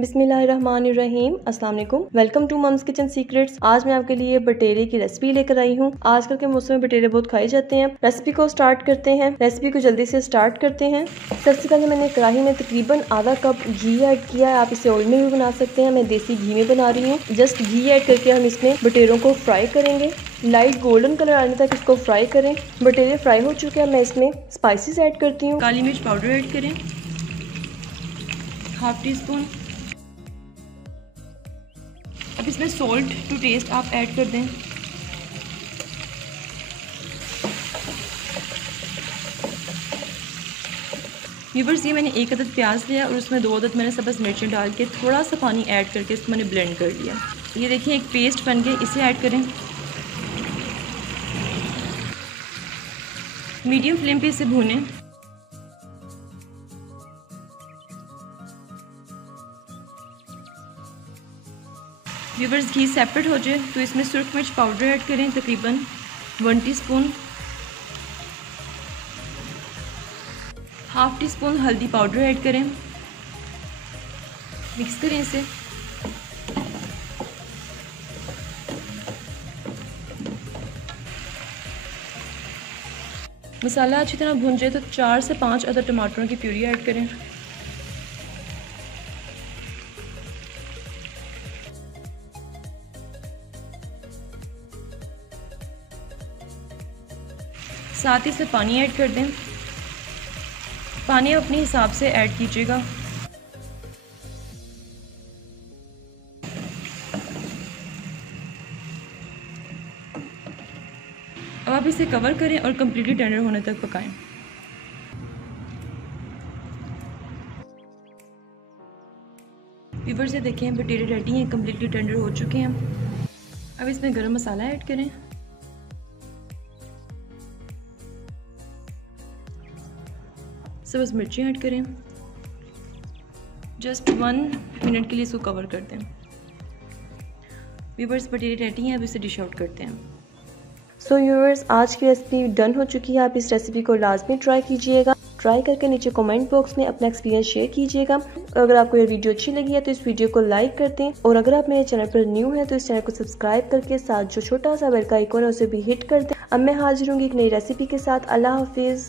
बिस्मिल्लाहिर्रहमानिर्रहीम, अस्सलाम वालेकुम। Welcome to mum's kitchen secrets. आज मैं आपके लिए बटेरे की रेसिपी लेकर आई हूँ। आजकल के मौसम में बटेरे बहुत खाए जाते हैं। रेसिपी को स्टार्ट करते हैं। रेसिपी को जल्दी से स्टार्ट करते हैं। सबसे पहले मैंने कढ़ाई में तकरीबन आधा कप घी ऐड किया है। आप इसे ऑयल में भी बना सकते हैं, मैं देसी घी में बना रही हूँ। जस्ट घी ऐड करके हम इसमें बटेरों को फ्राई करेंगे। लाइट गोल्डन कलर आने तक इसको फ्राई करें। बटेरे फ्राई हो चुके हैं। मैं इसमें स्पाइसेस ऐड करती हूँ। काली मिर्च पाउडर ऐड करें, हाफ टी स्पून। अब इसमें सॉल्ट टू टेस्ट आप ऐड कर दें। व्यूअर्स, ये मैंने 1 अदद प्याज लिया और उसमें 2 अदद मैंने सब्ज़ मिर्चें डाल के थोड़ा सा पानी ऐड करके इसको मैंने ब्लेंड कर लिया। ये देखिए एक पेस्ट बन गया, इसे ऐड करें। मीडियम फ्लेम पे इसे भूनें। व्यूअर्स, घी सेपरेट हो जाए तो इसमें सुरख मिर्च पाउडर ऐड करें, तकरीबन 1 टीस्पून। हाफ टी स्पून हल्दी पाउडर ऐड करें, मिक्स करें इसे। मसाला अच्छी तरह भुन जाए तो 4 से 5 अदद टमाटरों की प्यूरी ऐड करें। साथ ही से पानी ऐड कर दें। पानी अपने हिसाब से ऐड कीजिएगा। अब आप इसे कवर करें और कम्प्लीटली टेंडर होने तक पकाएं। व्यूअर्स, ये देखें बटेरे रेडी हैं, कम्प्लीटली टेंडर हो चुके हैं। अब इसमें गरम मसाला ऐड करें। सब्ज़ मिर्ची ऐड करें। जस्ट 1 मिनट के लिए इसको कवर कर दें। व्यूअर्स, बटेरे रेडी हैं, अब इसे डिश आउट करते हैं। सो व्यूअर्स, आज की रेसिपी डन हो चुकी है। आप इस रेसिपी को लाजमी ट्राई कीजिएगा। ट्राई करके नीचे कमेंट बॉक्स में अपना एक्सपीरियंस शेयर कीजिएगा। अगर आपको ये वीडियो अच्छी लगी है तो इस वीडियो को लाइक कर दें, और अगर आप मेरे चैनल पर न्यू हैं तो इस चैनल को सब्सक्राइब करके साथ जो छोटा सा बेल का आइकॉन है उसे भी हिट कर दें। अब मैं हाजिर हूँ एक नई रेसिपी के साथ। अल्लाह हाफिज़।